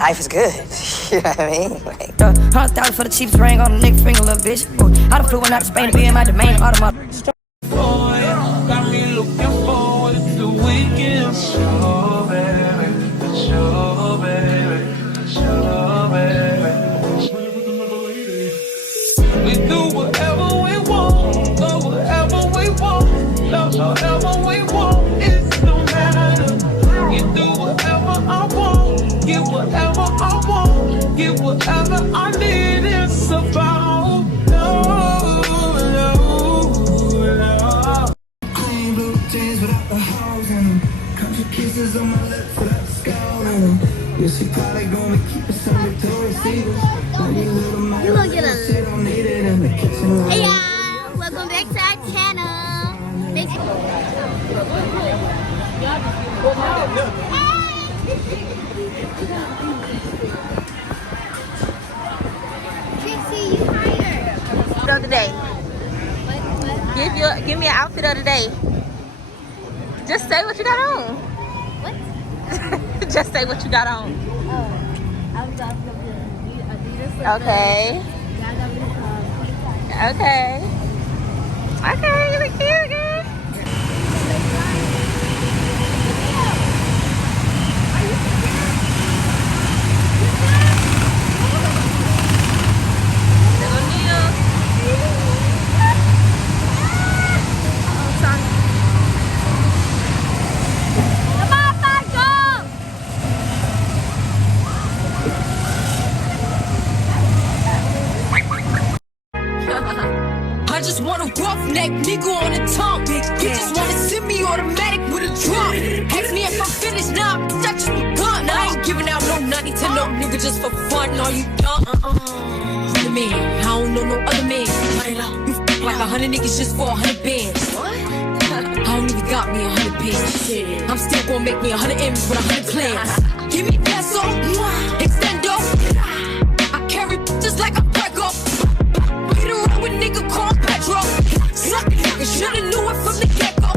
life is good. You know what I mean? Like, 100,000 for the cheapest ring on the nigga finger, little bitch. I done flew one out to Spain to be in my domain. Automatic. Got me looking forward to the weekend. Sure, baby. Sure, baby. Sure, baby. We do whatever we want. Love whatever we want. Love whatever we want. It don't matter. You do whatever I want. Get whatever I want. Get whatever I need. It's about love. Clean blue jeans without the holes in them. Country kisses on my lips without the skull in them. Yeah, she probably gonna keep us some Victoria's Secret. You gonna get a shit on needed in the kitchen. Hey y'all, welcome back to our channel. Trixie, you hired. Of the day. Give me an outfit of the day. Just say what you got on. What? Just say what you got on. Oh, I'm got the Adidas. Okay. Okay. Okay, you look cute, girl. I just want a roughneck nigga on the tongue. You just wanna send me automatic with a drum. Ask me if I'm finished, nah, bitch, I just begun. I ain't giving out no 90 to no nigga just for fun. Are you dumb? Other man, I don't know no other man. You f like 100 niggas just for 100 bands. I don't even got me 100 bands. I'm still gonna make me 100 M's with 100 plans. Give me peso, extendo. I carry just like a prego. Get around with nigga called Petro. Suck it, you shoulda knew it from the get-go.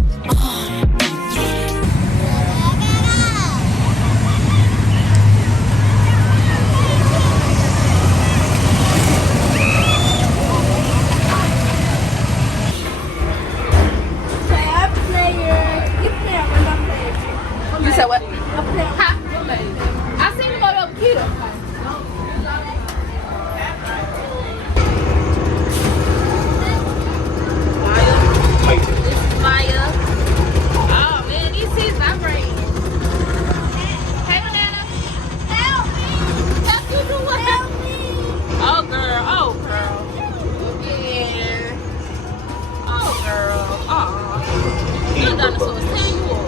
You said what? Huh? I seen you go to Keto. Maya. Oh man, these seats vibrating. Hey, banana. Help me! That's you do what? Help me! Oh girl. Oh girl. Yeah. Oh girl. Oh. Your dinosaurs tell you all.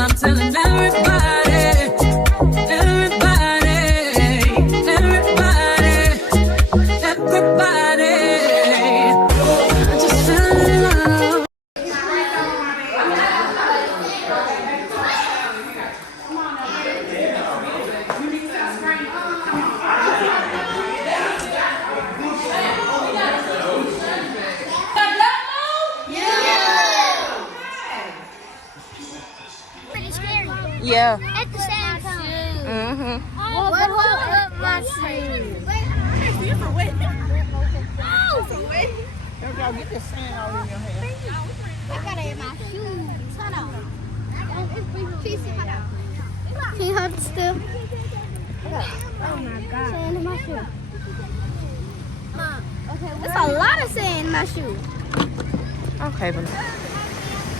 I'm telling them. Yeah. At the same time. Mm-hmm. What up my shoes? You're for wet. Don't y'all get this sand all in your hair. I gotta get my shoes. Hold on. Can you hold it still? Oh my god. Sand in my shoe. Mom, okay. There's a lot of sand in my shoe. Okay, but.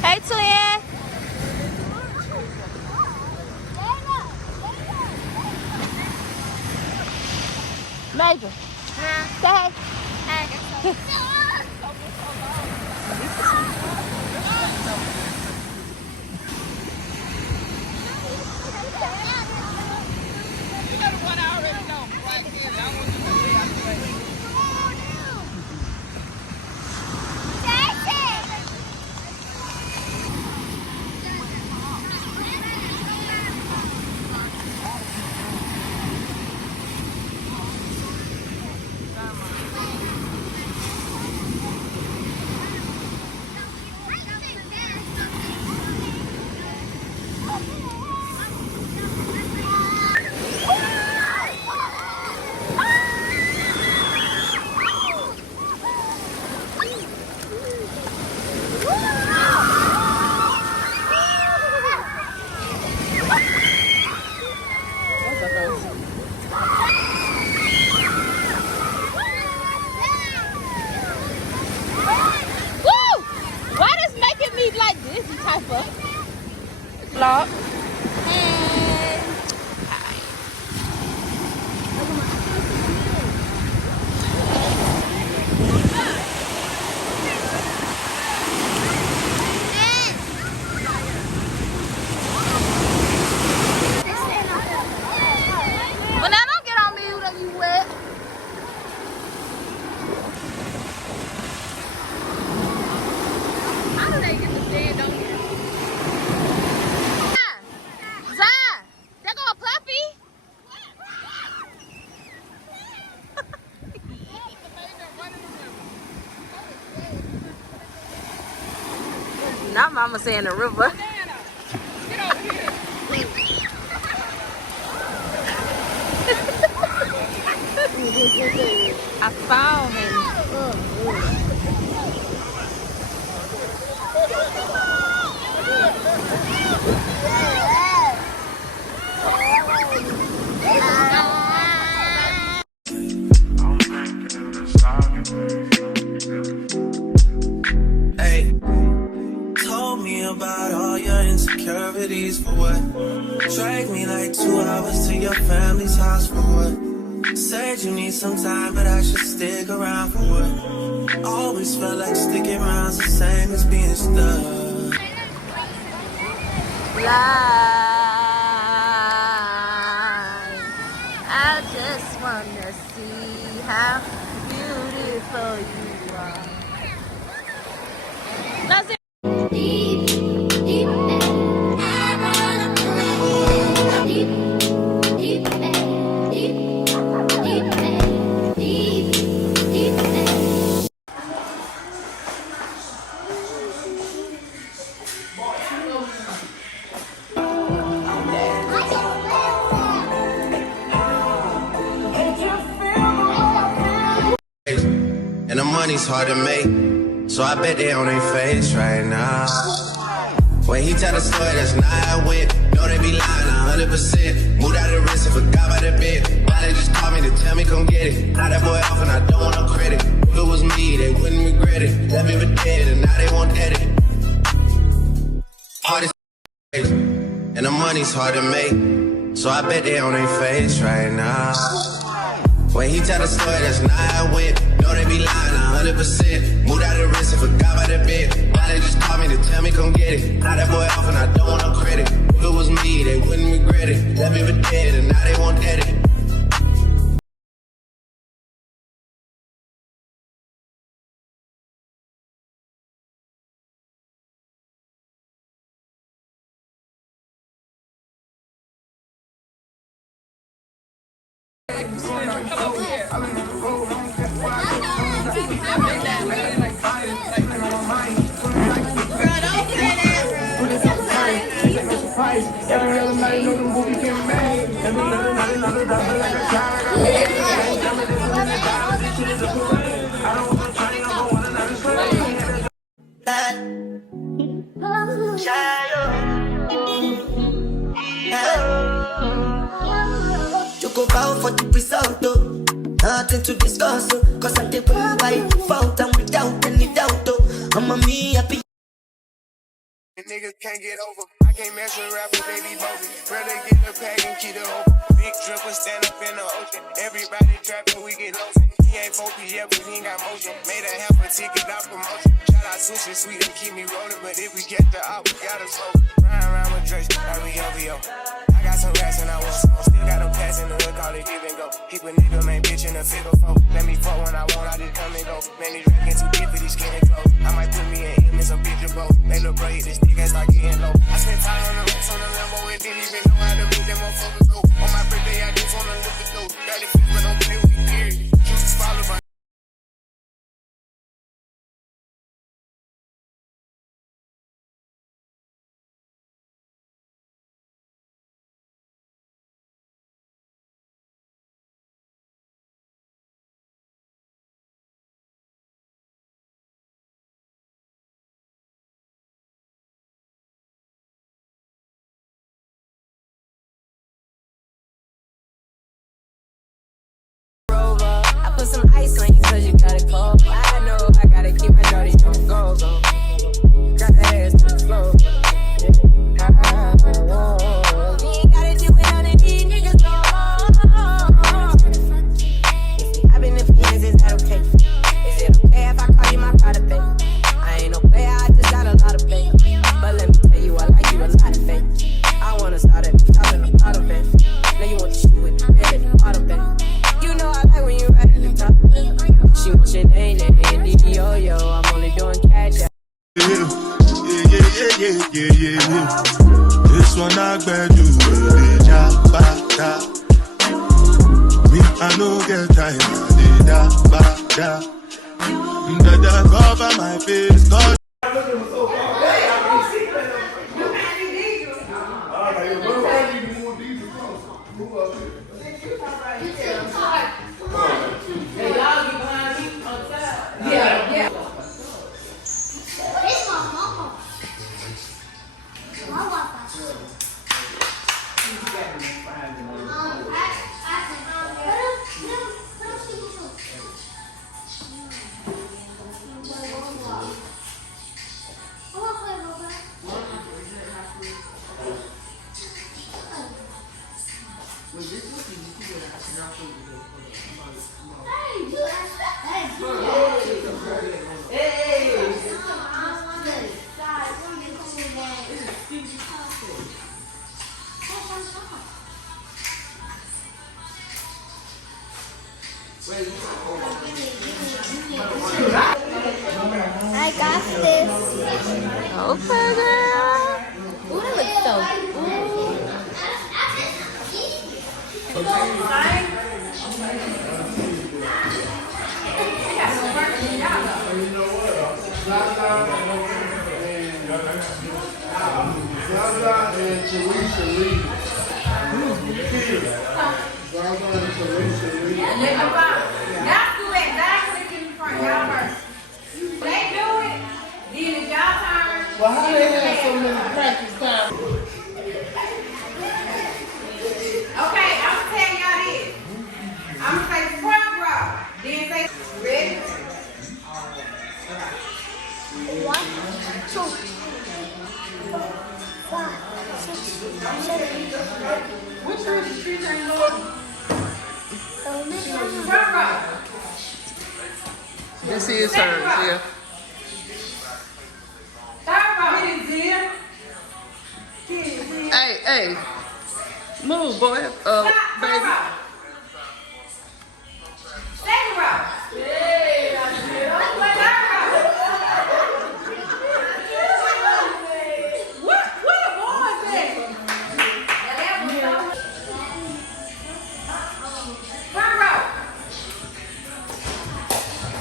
Hey, twin. Major. Say hey. Woo! Why this making me like this type of vlog? And well, now don't get on me when you wet. How do they get the sand on here? Zion, there go a puppy. Now mama saying the river. I found him. Hey, told me about all your insecurities for what? Drag me like 2 hours to your family's house for what? Said you need some time, but I should stick around for what? Always felt like sticking around's the same as being stuck. I just wanna see how beautiful you are. That's it. Deep, deep end. Deep, deep end. Deep, deep end. Deep, deep end. And the money's hard to make, so I bet they on their face right now. When he tell the story, that's not how it went. Know they be lying 100%. Moved out of the risk and forgot about the bit. Why they just called me to tell me come get it? Got that boy off and I don't want no credit. If it was me, they wouldn't regret it. Left me for dead and now they won't dead it. Hard as and the money's hard to make, so I bet they on their face right now. When he tell the story, that's not how it went. Know they be lying 100%. Moved out of the risk and forgot about the bit. Why they just called me to tell me come get it? Got that boy off and I don't want no credit. If it was me, they wouldn't regret it. Left me for dead and now they won't dead it. Every other night for the result, oh. Nothing to discuss, oh. Cause I did by fault and without any doubt, oh. I'm a me happy. Niggas can't get over. I can't mess with rappers, they be bogus. Rather get the pack and keep it open. Big dripper stand up in the ocean. Everybody trapping, we get lost. He ain't 4PF, cause he ain't got motion. Made a half a ticket out promotion. Shout out sushi sweet and keep me rolling. But if we get the op, we gotta slow. Ride around with Drake, like we OVO. I got some rats and I want some. Still got them pass in the hood, call it give and go. Keep a nigga, man, bitch in the figure four. Let me fuck when I want, I just come and go. Man, these rats too deep for these skinny clothes. I might put me in him in some bitch or both. They look bro, hit this nigga start getting low. I spent time on the racks on the Lambo and didn't even know how to make them motherfuckers go. On my birthday, I just wanna look at those. Barely fit, but don't play with me, period. Just follow my. I put some ice on you cause you got it cold. I know I gotta keep my dirty on the go. Got the ass to the floor. You ain't gotta do it on these niggas no more. I've been in fiends, is that okay? Is it okay if I call you my pride, babe? I ain't no player, I just got a lot of faith. But let me tell you, I like you a lot, babe. I wanna start at the top and the bottom, babe. Now you want to shoot with the red at the bottom, babe. You know I like when you right at the top. She wants your name, yo-yo. I'm only doing cash. Yeah. This one I bet you me, I no get time. Da cover my face. God. I got this. Okay, girl. Ooh, that looks so Y'all do exactly in front y'all first. They do it, then it's y'all turn. Well, how they have so many practice times? Okay, I'm gonna tell y'all this. I'm gonna say front row, then say ready. 1, 2, 4, 5, 6, 7, 8. Which one is the street ain't going? Front row. This is hers, yeah. Third row. Hey, move, boy, Stop, baby. front row. Second row. Third row. What the boys at? Front row.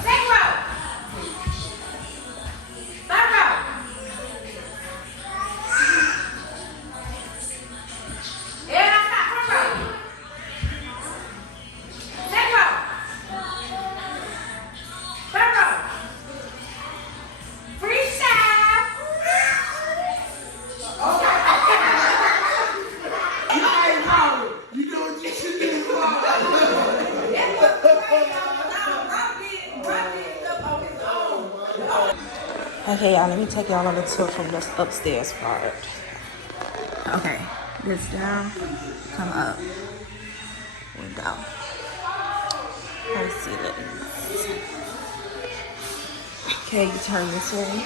Second row. Third row. Yeah, stop, front row. Okay, y'all, let me take y'all on a tour from the upstairs part. Okay, this down, come up, window. Let's see that. Okay, you turn this way.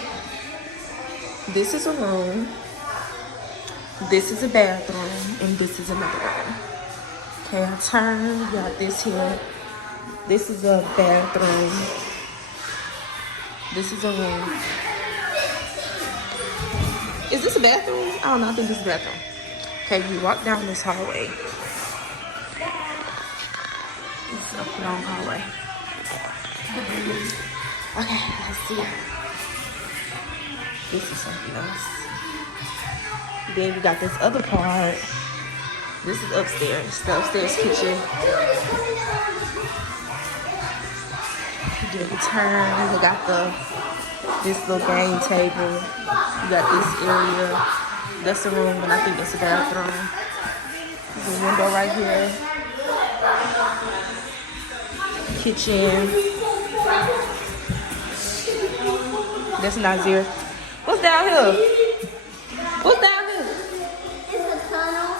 This is a room. This is a bathroom, and this is another room. Okay, I turn, you got this here. This is a bathroom. This is a room. Is this a bathroom? I don't know, I think this is a bathroom. Okay, you walk down this hallway. It's a long hallway. Okay, let's see. This is something else. Then you got this other part. This is upstairs, the upstairs kitchen. Then you turn, you got this little game table. You got this area. That's a room, and I think that's a bathroom. There's a window right here. Kitchen. That's Nazir. What's down here? What's down here? It's a tunnel.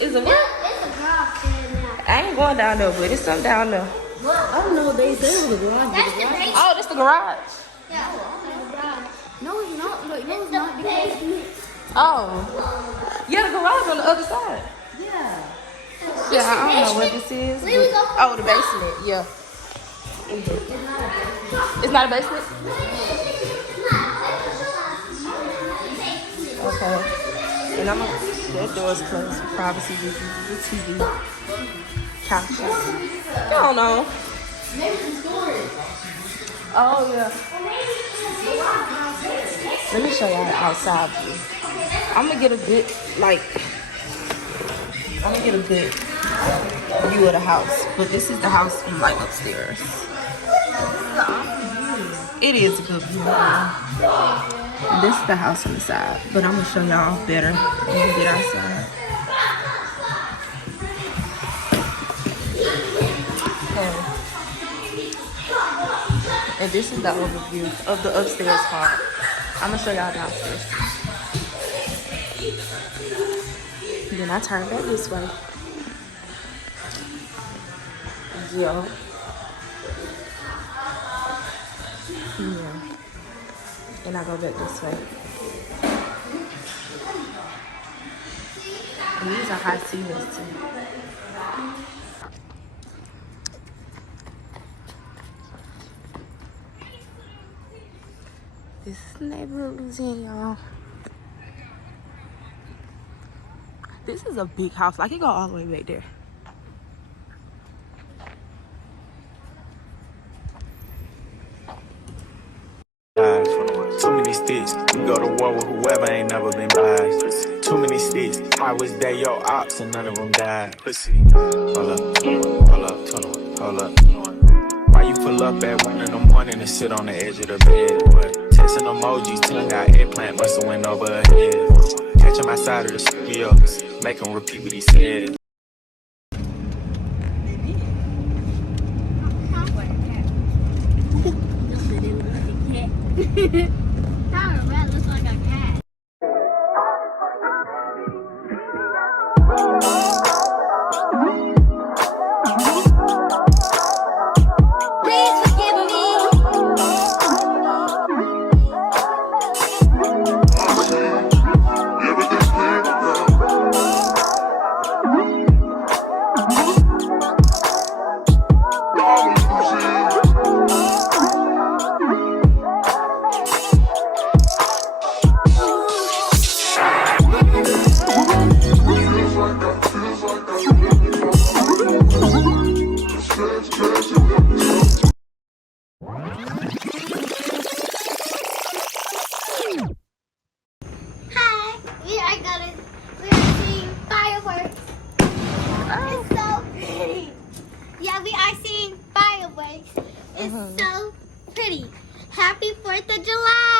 Is it what? It's a garage there now. I ain't going down there, but it's something down there. I don't know. They said it was a garage. That's the basement. Oh, that's the garage. Yeah, the garage. No, it's not. Look, no, it's not. The basement. Oh. Yeah, the garage on the other side. Yeah. Yeah, I don't know what this is. Oh, the basement. Yeah. It's not a basement? Okay. And that door's closed for privacy reasons. The TV. Couches. I don't know. Maybe some storage. Oh, yeah. Let me show y'all the outside view. I'm gonna get a good view of the house. But this is the house from like upstairs. It is a good view. This is the house on the side. But I'm gonna show y'all better when we get outside. Okay. And this is the overview of the upstairs part. I'm gonna show y'all downstairs. And then I turn back this way. Yeah. And I go back this way. And these are high ceilings too. This is the neighborhood we in, y'all. This is a big house. Like, it go all the way back there. Too many sticks, we go to war with whoever ain't never been biased. Too many sticks, I was there, your ops, and none of them died. Pussy. Hold up, hold up. Why you pull up at 1 in the morning and sit on the edge of the bed? What? Texting emojis, tongue out, eggplant must have went over her head. Catch him outside of the studio, make him repeat what he said. Not a rat, looks like a cat. Please forgive we are seeing fireworks. It's so pretty. Yeah, we are seeing fireworks. It's so pretty. Happy 4th of July.